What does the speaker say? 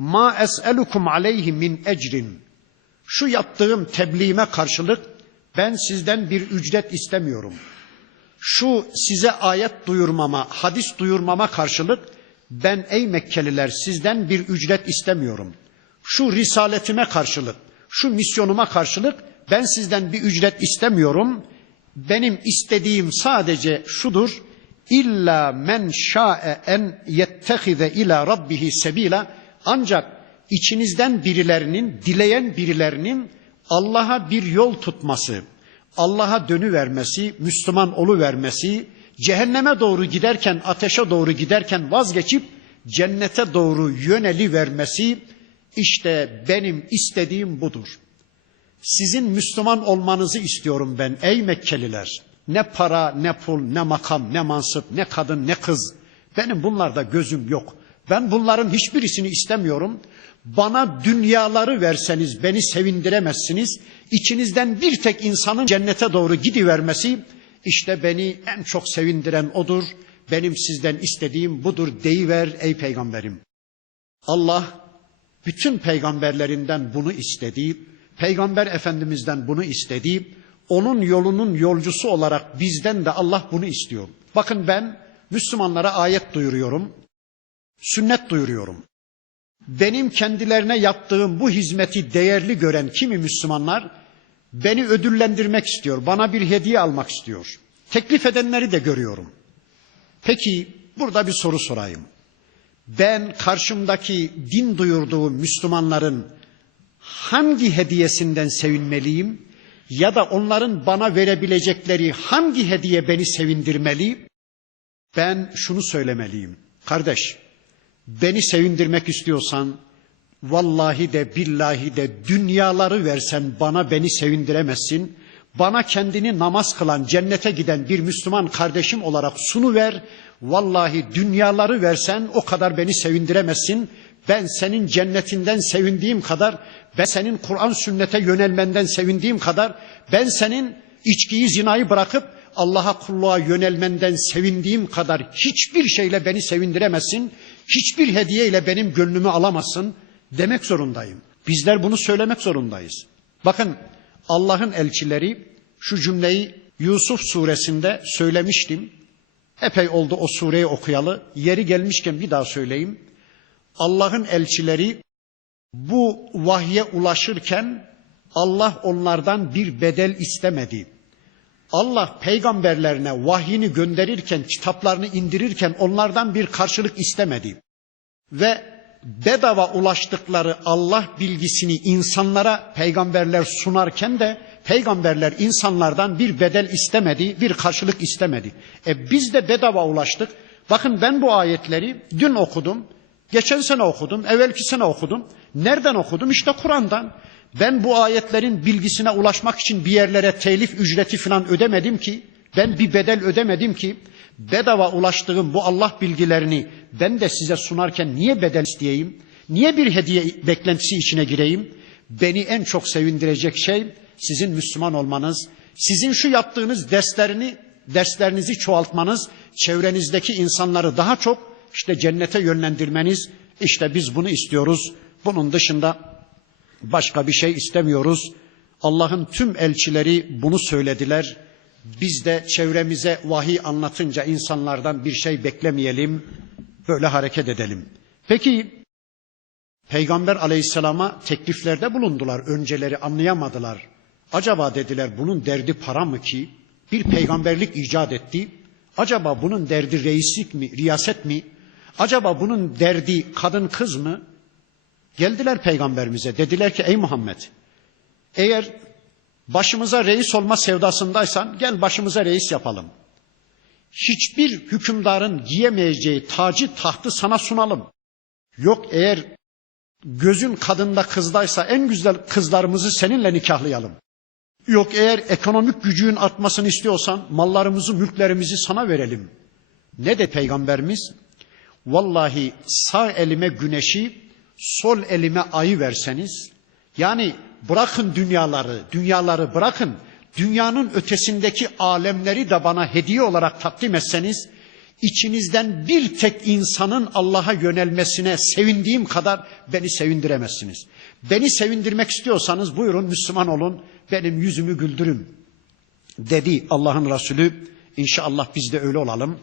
Ma es'elukum aleyhi min ecrin. Şu yaptığım tebliğime karşılık ben sizden bir ücret istemiyorum. Şu size ayet duyurmama, hadis duyurmama karşılık ben ey Mekkeliler sizden bir ücret istemiyorum. Şu risaletime karşılık, şu misyonuma karşılık ben sizden bir ücret istemiyorum. Benim istediğim sadece şudur. İlla men şa'e en yettehize ila rabbihi sebila. Ancak içinizden birilerinin, dileyen birilerinin Allah'a bir yol tutması, Allah'a dönüvermesi, Müslüman oluvermesi, cehenneme doğru giderken, ateşe doğru giderken vazgeçip cennete doğru yöneli vermesi işte benim istediğim budur. Sizin Müslüman olmanızı istiyorum ben ey Mekkeliler. Ne para, ne pul, ne makam, ne mansıp, ne kadın, ne kız. Benim bunlarda gözüm yok. Ben bunların hiçbirisini istemiyorum. Bana dünyaları verseniz beni sevindiremezsiniz. İçinizden bir tek insanın cennete doğru gidivermesi işte beni en çok sevindiren odur. Benim sizden istediğim budur deyiver ey peygamberim. Allah bütün peygamberlerinden bunu istedi. Peygamber Efendimiz'den bunu istedi. Onun yolunun yolcusu olarak bizden de Allah bunu istiyor. Bakın ben Müslümanlara ayet duyuruyorum. Sünnet duyuruyorum. Benim kendilerine yaptığım bu hizmeti değerli gören kimi Müslümanlar beni ödüllendirmek istiyor. Bana bir hediye almak istiyor. Teklif edenleri de görüyorum. Peki burada bir soru sorayım. Ben karşımdaki din duyurduğum Müslümanların hangi hediyesinden sevinmeliyim ya da onların bana verebilecekleri hangi hediye beni sevindirmeli? Ben şunu söylemeliyim. Kardeş, beni sevindirmek istiyorsan vallahi de billahi de dünyaları versen bana beni sevindiremezsin. Bana kendini namaz kılan, cennete giden bir Müslüman kardeşim olarak sunu ver. Vallahi dünyaları versen o kadar beni sevindiremezsin. Ben senin cennetinden sevindiğim kadar, ben senin Kur'an sünnete yönelmenden sevindiğim kadar, ben senin içkiyi zinayı bırakıp Allah'a kulluğa yönelmenden sevindiğim kadar hiçbir şeyle beni sevindiremezsin. Hiçbir hediyeyle benim gönlümü alamazsın demek zorundayım. Bizler bunu söylemek zorundayız. Bakın Allah'ın elçileri şu cümleyi Yusuf suresinde söylemiştim. Epey oldu o sureyi okuyalı. Yeri gelmişken bir daha söyleyeyim. Allah'ın elçileri bu vahye ulaşırken Allah onlardan bir bedel istemedi. Allah peygamberlerine vahyini gönderirken, kitaplarını indirirken onlardan bir karşılık istemedi. Ve bedava ulaştıkları Allah bilgisini insanlara peygamberler sunarken de peygamberler insanlardan bir bedel istemedi, bir karşılık istemedi. E biz de bedava ulaştık. Bakın ben bu ayetleri dün okudum, geçen sene okudum, evvelki sene okudum. Nereden okudum? İşte Kur'an'dan. Ben bu ayetlerin bilgisine ulaşmak için bir yerlere telif ücreti falan ödemedim ki. Ben bir bedel ödemedim ki. Bedava ulaştığım bu Allah bilgilerini ben de size sunarken niye bedel isteyeyim? Niye bir hediye beklentisi içine gireyim? Beni en çok sevindirecek şey sizin Müslüman olmanız, sizin şu yaptığınız derslerini, derslerinizi çoğaltmanız, çevrenizdeki insanları daha çok işte cennete yönlendirmeniz. İşte biz bunu istiyoruz. Bunun dışında başka bir şey istemiyoruz. Allah'ın tüm elçileri bunu söylediler. Biz de çevremize vahiy anlatınca insanlardan bir şey beklemeyelim, böyle hareket edelim. Peki Peygamber aleyhisselama tekliflerde bulundular. Önceleri anlayamadılar. Acaba dediler bunun derdi para mı ki? Bir peygamberlik icat etti. Acaba bunun derdi reislik mi, riyaset mi? Acaba bunun derdi kadın kız mı? Geldiler peygamberimize dediler ki ey Muhammed eğer başımıza reis olma sevdasındaysan gel başımıza reis yapalım. Hiçbir hükümdarın giyemeyeceği tacı tahtı sana sunalım. Yok eğer gözün kadında kızdaysa en güzel kızlarımızı seninle nikahlayalım. Yok eğer ekonomik gücün artmasını istiyorsan mallarımızı, mülklerimizi sana verelim. Ne de peygamberimiz? Vallahi sağ elime güneşi, sol elime ayı verseniz, yani bırakın dünyaları, dünyaları bırakın, dünyanın ötesindeki alemleri de bana hediye olarak takdim etseniz, içinizden bir tek insanın Allah'a yönelmesine sevindiğim kadar beni sevindiremezsiniz. Beni sevindirmek istiyorsanız buyurun Müslüman olun, benim yüzümü güldürün dedi Allah'ın Resulü. İnşallah biz de öyle olalım.